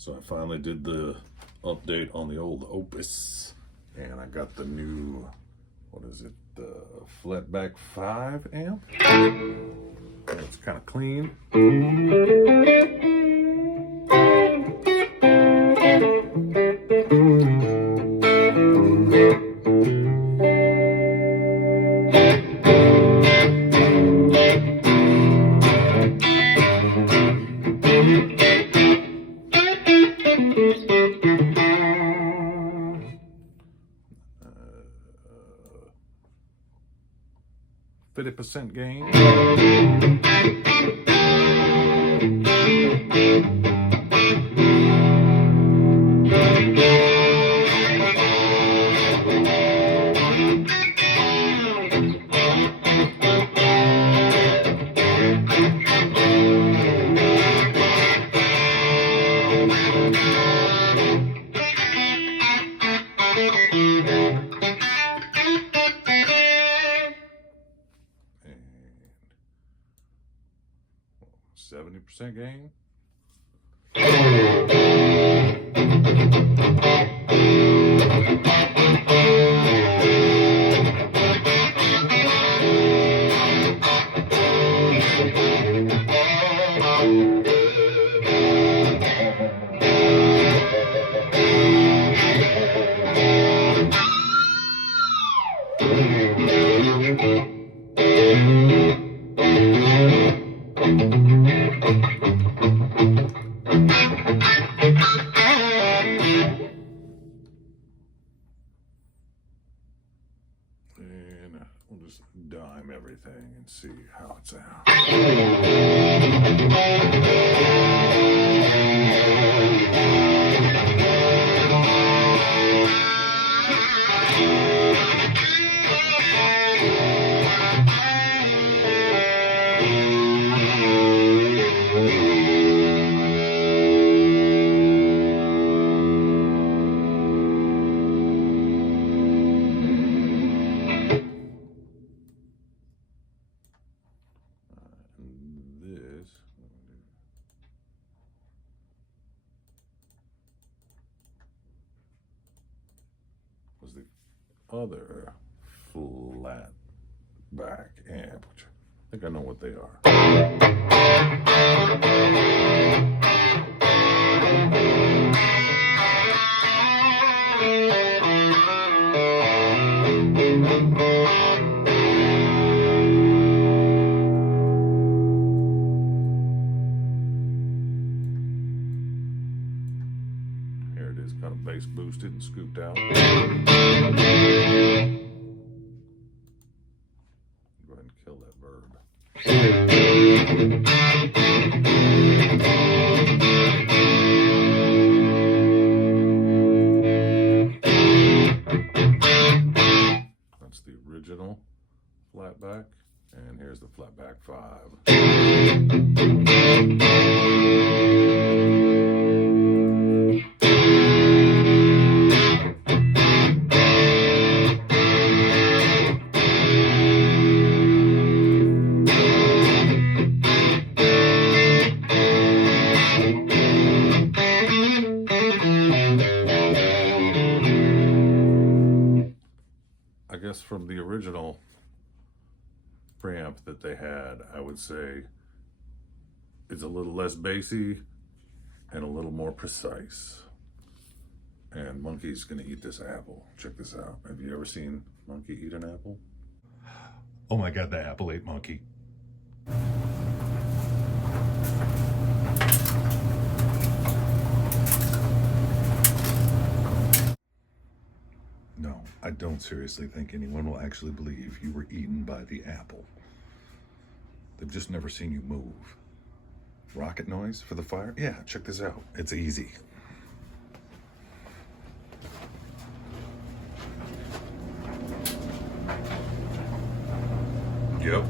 So I finally did the update on the old Opus, and I got the new, what is it, the FlatBack 5 amp. It's kind of clean. 50% gain. And 70% gain. And we'll just dime everything and see how it sounds. Was the other FlatBack amp, which I think I know what they are. Here it is, kind of bass boosted and scooped out. Go ahead and kill that verb. That's the original FlatBack, and here's the FlatBack 5. I guess from the original preamp that they had, I would say it's a little less bassy and a little more precise. And Monkey's gonna eat this apple. Check this out. Have you ever seen Monkey eat an apple? Oh my God, the apple ate Monkey. No, I don't seriously think anyone will actually believe you were eaten by the apple. They've just never seen you move. Rocket noise for the fire? Yeah, check this out. It's easy. Yep.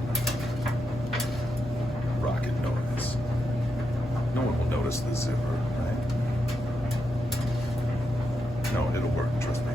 Rocket noise. No one will notice the zipper, right? No, it'll work, trust me.